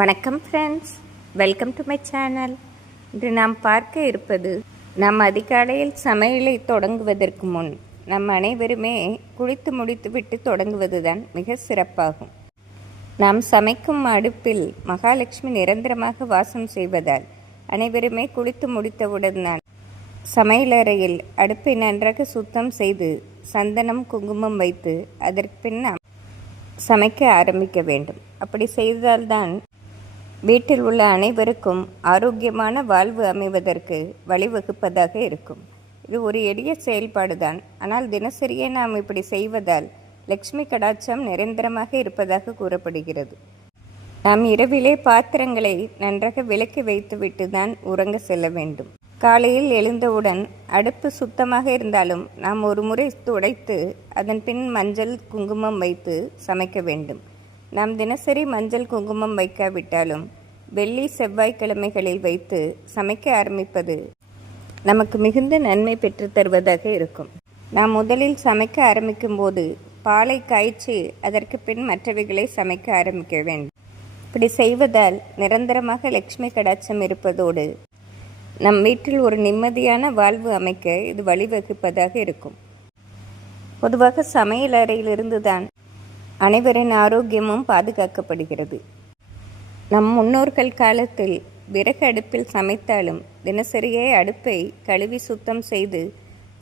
வணக்கம் friends, welcome to my channel. இன்று நாம் பார்க்க இருப்பது, நாம் அதிகாலையில் சமையலை தொடங்குவதற்கு முன் நம் அனைவருமே குளித்து முடித்துவிட்டு தொடங்குவதுதான் மிக சிறப்பாகும். நாம் சமைக்கும் அடுப்பில் மகாலட்சுமி நிரந்தரமாக வாசம் செய்வதால் அனைவருமே குளித்து முடித்தவுடன் தான் சமையலறையில் அடுப்பை நன்றாக சுத்தம் செய்து சந்தனம் குங்குமம் வைத்து அதற்கு பின் நாம் சமைக்க ஆரம்பிக்க வேண்டும். அப்படி செய்தால்தான் வீட்டில் உள்ள அனைவருக்கும் ஆரோக்கியமான வாழ்வு அமைவதற்கு வழிவகுப்பதாக இருக்கும். இது ஒரு எளிய செயல்பாடுதான். ஆனால் தினசரியே நாம் இப்படி செய்வதால் லக்ஷ்மி கடாட்சம் நிரந்தரமாக இருப்பதாக கூறப்படுகிறது. நாம் இரவிலே பாத்திரங்களை நன்றாக விலக்கி வைத்துவிட்டு தான் உறங்க செல்ல வேண்டும். காலையில் எழுந்தவுடன் அடுப்பு சுத்தமாக இருந்தாலும் நாம் ஒரு முறை துடைத்து அதன் பின் மஞ்சள் குங்குமம் வைத்து சமைக்க வேண்டும். நாம் தினசரி மஞ்சள் குங்குமம் வைக்காவிட்டாலும் வெள்ளி செவ்வாய்க்கிழமைகளில் வைத்து சமைக்க ஆரம்பிப்பது நமக்கு மிகுந்த நன்மை பெற்று தருவதாக இருக்கும். நாம் முதலில் சமைக்க ஆரம்பிக்கும் போது பாலை காய்ச்சி அதற்கு பின் மற்றவைகளை சமைக்க ஆரம்பிக்க வேண்டும். இப்படி செய்வதால் நிரந்தரமாக லக்ஷ்மி கடாட்சம் இருப்பதோடு நம் வீட்டில் ஒரு நிம்மதியான வாழ்வு அமைக்க இது வழிவகுப்பதாக இருக்கும். பொதுவாக சமையல் அறையிலிருந்து தான் அனைவரின் ஆரோக்கியமும் பாதுகாக்கப்படுகிறது. நம் முன்னோர்கள் காலத்தில் விறகு அடுப்பில் சமைத்தாலும் தினசரியே அடுப்பை கழுவி சுத்தம் செய்து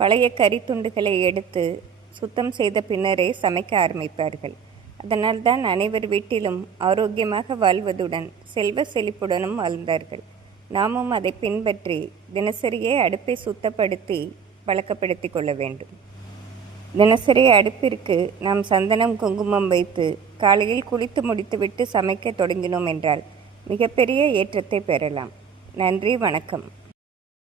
பழைய கறித்துண்டுகளை எடுத்து சுத்தம் செய்த பின்னரே சமைக்க ஆரம்பிப்பார்கள். அதனால்தான் அனைவர் வீட்டிலும் ஆரோக்கியமாக வாழ்வதுடன் செல்வ செழிப்புடனும் வாழ்ந்தார்கள். நாமும் அதை பின்பற்றி தினசரியே அடுப்பை சுத்தப்படுத்தி பழக்கப்படுத்தி கொள்ள வேண்டும். தினசரி அடுப்பிற்கு நாம் சந்தனம் குங்குமம் வைத்து காலையில் குளித்து முடித்துவிட்டு சமைக்க தொடங்கினோம் என்றால் மிகப்பெரிய ஏற்றத்தை பெறலாம். நன்றி, வணக்கம்.